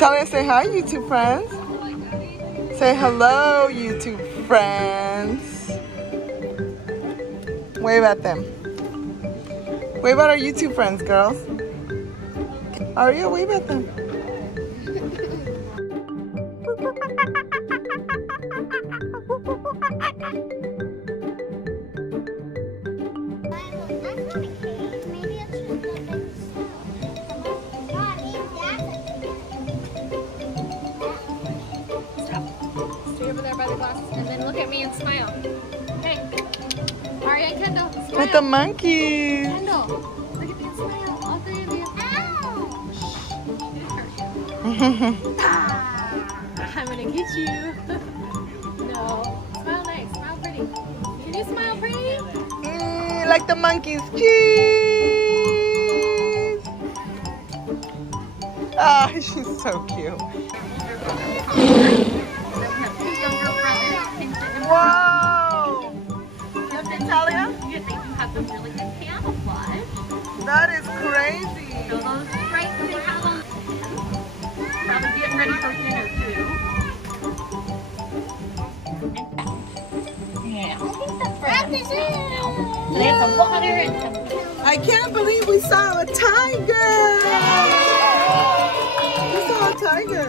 Italia, say hi, YouTube friends. Say hello, YouTube friends. Wave at them. Wave at our YouTube friends, girls. Aria, wave at them. And then look at me and smile. Hey, Aria and Kendall, smile. With the monkeys. Kendall, look at me and smile. All three of you. I'm gonna get you. No, smile nice, smile pretty. Can you smile pretty? Like the monkeys. Cheese. Ah, she's so cute. Whoa! Yes, Italia? You think you have some really good camouflage. That is crazy. So those stripes they have on. Probably getting ready for dinner too. Yeah. I think that's right. So they have some water and some. I can't believe we saw a tiger. We saw a tiger.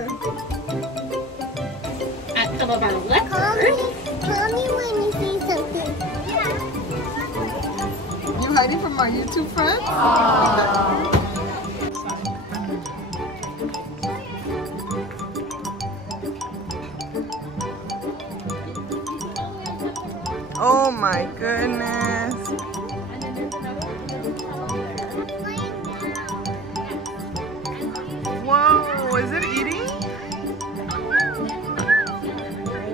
At some of our lectures. Tell me when you see something. You hiding from our YouTube friends? Oh my goodness. Whoa, is it eating?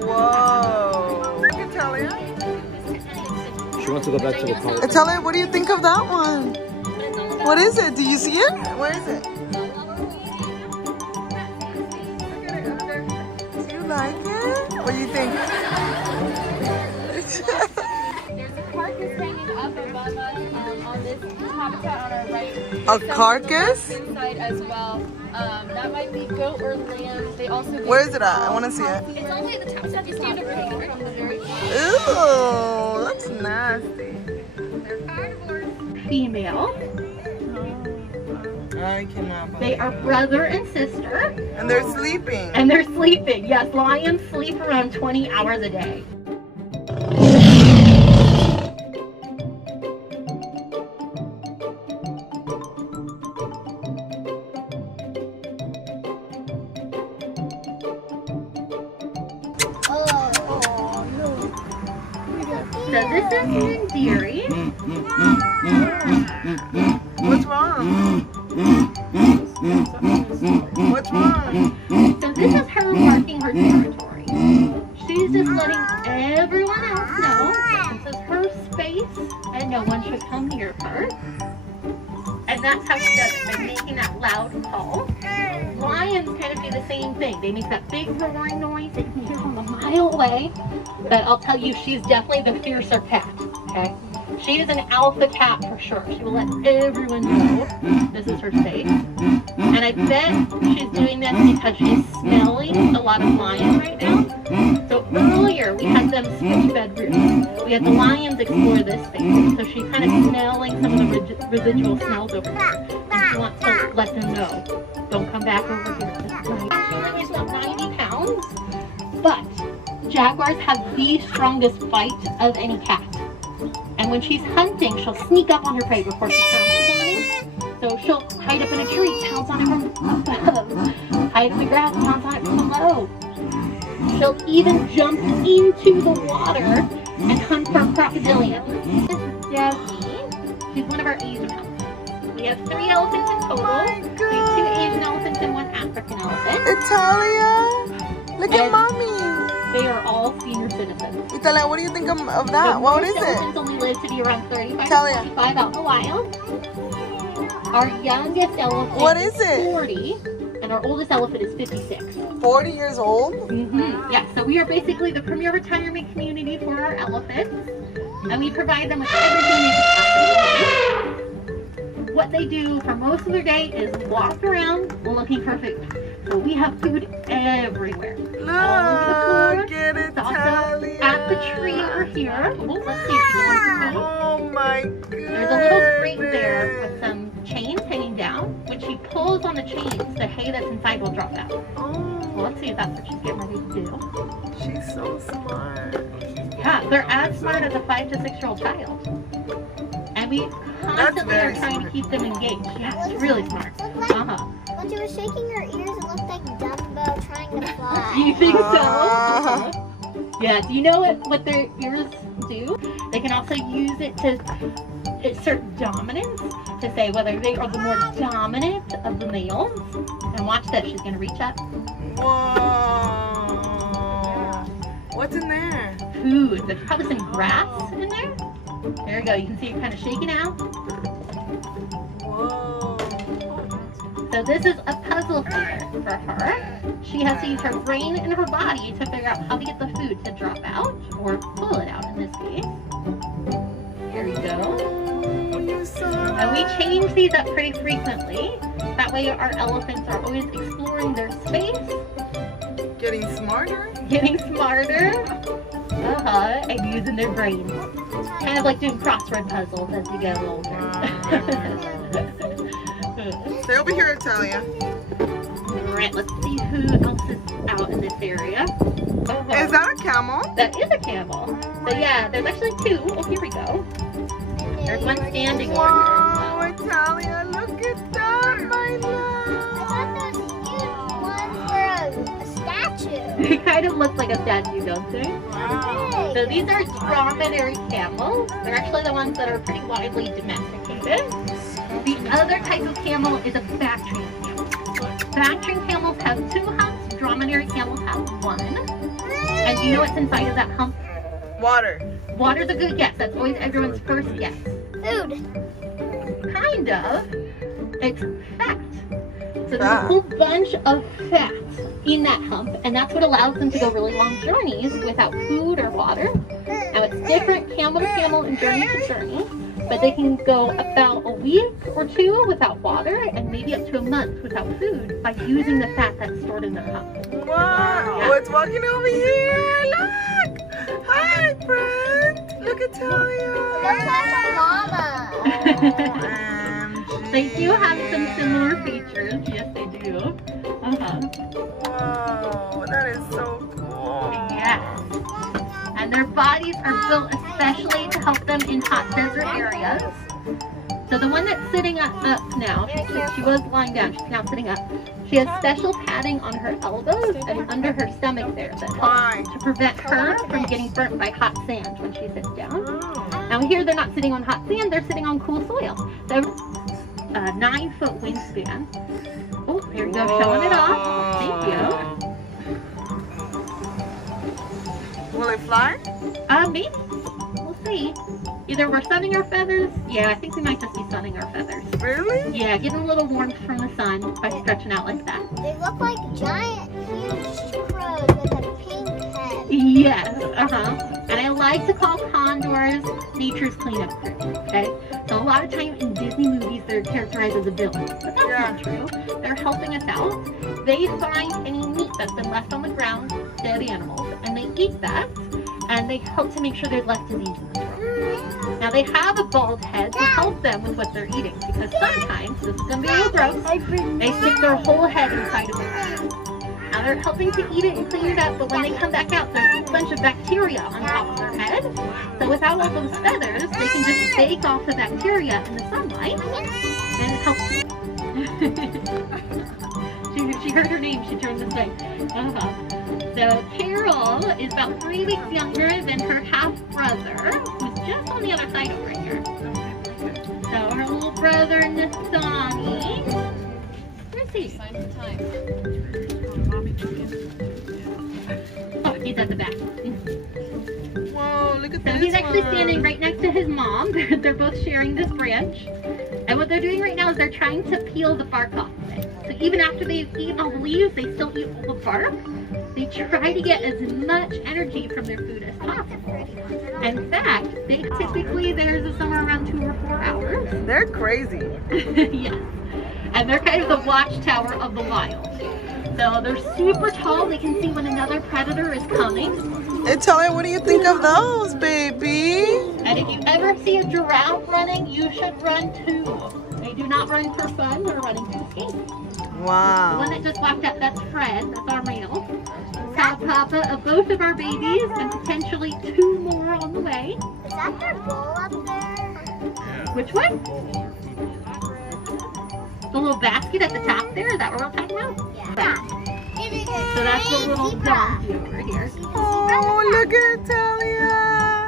Whoa. Italia? She wants to go back to the park. Italia, what do you think of that one? What is it? Do you see it? Where is it? Do you like it? What do you think? There's a carcass hanging up above us on this habitat on our right. A carcass? Inside as well. That might be goat or lamb. They also. Where is it at? I want to see it. It's only at the top. So if you stand over here from the very top. Ew, that's nasty. They're carnivores. Female. I cannot believe They are brother and sister. And they're sleeping. And they're sleeping. Yes, lions sleep around 20 hours a day. So this is Mandiri. What's wrong? What's wrong? So this is her marking her territory. She's just letting everyone else know this is her space and no one should come near her. And that's how she does it, by making that loud call. Lions kind of do the same thing. They make that big roaring noise that you can hear from a mile away. But I'll tell you, she's definitely the fiercer cat, okay? She is an alpha cat for sure. She will let everyone know this is her space. And I bet she's doing this because she's smelling a lot of lions right now. So earlier we had them switch bedrooms. We had the lions explore this space. So she's kind of smelling some of the residual smells over here. And she wants to let them know, don't come back over here. She weighs about 90 pounds, but jaguars have the strongest bite of any cat. And when she's hunting, she'll sneak up on her prey before she pounces on it. So she'll hide up in a tree, pounce on it from above. Hide in the grass, pounce on it from below. She'll even jump into the water and hunt for crocodilians. This is Debbie. She's one of our Asian elephants. We have 3 elephants in total. Oh my We God. have 2 Asian elephants and 1 African elephant. Italia, look at And mommy. They are all senior citizens. Italia, what do you think of that? So What most is it? elephants only live to be around 35 Italia. to 45 out in the wild. Our youngest elephant What is it? 40, and our oldest elephant is 56. 40 years old? Yeah, so we are basically the premier retirement community for our elephants, and we provide them with everything they can possibly need. What they do for most of their day is walk around looking for food. So we have food everywhere. All over the floor. Look at It's also Italia. at the tree over here. Oh, let's see if she wants to go. Oh my goodness. There's a little grate there with some chains hanging down. When she pulls on the chains, the hay that's inside will drop out. Oh, Well, let's see if that's what she's getting ready to do. she's so smart. Yeah, they're as smart as a 5 to 6 year old child. And we constantly are very trying smart. to keep them engaged. Yeah, it's really smart. Uh-huh. When she was shaking her ears, it looked like Dumbo trying to fly. Do you think so? Ah. Yeah, do you know what their ears do? They can also use it to assert dominance, to say whether they are the more dominant of the males. And watch this, she's gonna reach up. Whoa. What's in there? Food, there's probably some grass in there. There you go, you can see it kind of shaking out. Whoa. So this is a puzzle for her. She has to use her brain and her body to figure out how to get the food to drop out, or pull it out in this case. There you go. You saw And we change these up pretty frequently. That way our elephants are always exploring their space, getting smarter. getting smarter, and using their brains. Kind of like doing crossword puzzles as you get older. Stay over here, Italia. Alright, let's see who else is out in this area. Is that a camel? That is a camel. So yeah, there's actually 2. Oh, here we go. There's one standing over Wow, Italia, look at that, my I love. thought those huge ones were a statue. here. They kind of look like a statue, don't they? Wow. So these are dromedary camels. They're actually the ones that are pretty widely domesticated. The other type of camel is a Bactrian camel. Bactrian camels have 2 humps. Dromedary camels have 1. And do you know what's inside of that hump? Water. Water's a good guess. That's always everyone's first guess. Food. Kind of. It's fat. So there's a Fat. whole bunch of fat in that hump, and that's what allows them to go really long journeys without food or water. Now it's different camel to camel and journey to journey, but they can go about a week or 2 without water and maybe up to a month without food by using the fat that's stored in their hump. Wow. Oh, it's walking over here. Look. Hi, friend. Look at Italia. Looks like my mama. OMG. They do have some similar features. Yes, they do. Whoa, that is so cool. Yes. And their bodies are built especially to help them in hot desert areas. So the one that's sitting up now, she was lying down, she's now sitting up. She has special padding on her elbows and under her stomach there that Why? helps to prevent her from getting burnt by hot sand when she sits down. Oh. Now here they're not sitting on hot sand, they're sitting on cool soil. They're 9-foot wingspan. Oh, there you go, showing it off. Thank you. Will it fly? Maybe. We'll see. Either we're sunning our feathers. Yeah, I think we might just be sunning our feathers. Really? Yeah, getting a little warmth from the sun by stretching out like that. They look like giant, huge crows with a pink head. Yes, And I like to call condors nature's cleanup crew, okay? So a lot of time in Disney movies, they're characterized as a villain, but that's not true. They're helping us out. They find any meat that's been left on the ground, dead animals, and they eat that, and they help to make sure there's less disease in the world. Now they have a bald head to help them with what they're eating, because sometimes, this is going to be a little gross, they stick their whole head inside of it. Now they're helping to eat it and clean it up, but when they come back out, there's a bunch of bacteria on top of their head. So without all those feathers, they can just bake off the bacteria in the sunlight, and it helps. She heard her name, she turned this way. So Carol is about 3 weeks younger than her half-brother, who's just on the other side over here. So her little brother, Nasani. Where's he? Oh, he's at the back. Whoa, look at So this he's actually one. standing right next to his mom. They're both sharing this branch. And what they're doing right now is they're trying to peel the bark off of it. So even after they've eaten all the leaves, they still eat all the bark. They try to get as much energy from their food as possible. In fact, they typically, theirs is somewhere around 2 or 4 hours. They're crazy. Yes. And they're kind of the watchtower of the wild. So they're super tall. They can see when another predator is coming. Italia, what do you think of those, baby? And if you ever see a giraffe running, you should run too. They do not run for fun. They're running to escape. The Wow. one that just walked up, that's Fred. That's our male. Proud papa of both of our babies and potentially 2 more on the way. Is that their bowl up there? Which one? The little basket at the top there? Is that what we're talking about? Yeah. So that's the little donkey over here. Oh, look at Italia.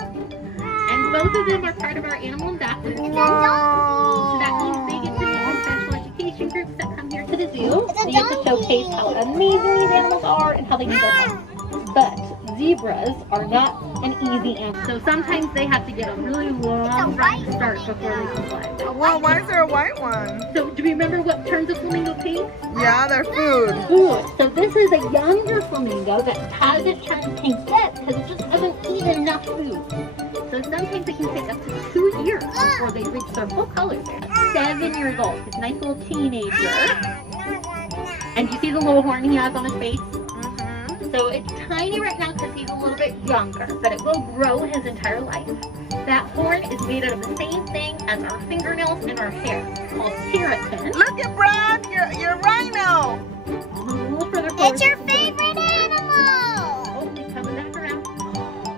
And both of them are part of our animal ambassador team. So Wow. that means they get to meet the special education groups that come here to the zoo. They get to showcase how amazing these animals are and how they need our help. But zebras are not an easy animal. So sometimes they have to get a really long running start before they can fly. Well, why is there a white one? So do you remember what turns a flamingo pink? Yeah, they're food. Food. So this is a younger flamingo that hasn't turned pink yet because it just hasn't eaten enough food. So sometimes it can take up to 2 years before they reach their full color. 7 years old. He's a nice little teenager. And you see the little horn he has on his face? So it's tiny right now because he's a little bit younger, but it will grow his entire life. That horn is made out of the same thing as our fingernails and our hair, called keratin. Look at Brad, your rhino. A little further forward. It's your favorite animal! Oh, he's coming back around.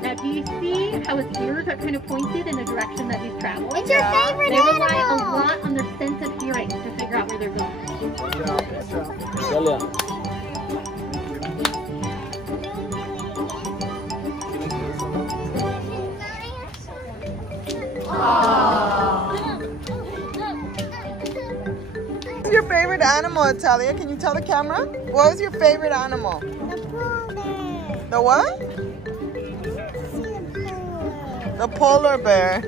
Now, do you see how his ears are kind of pointed in the direction that he's traveling? It's your favorite They rely a animal! lot on their sense of hearing to figure out where they're going. Italia. What's your favorite animal, Italia? Can you tell the camera? What is your favorite animal? The pool bear. The what? See the pool. The polar bear.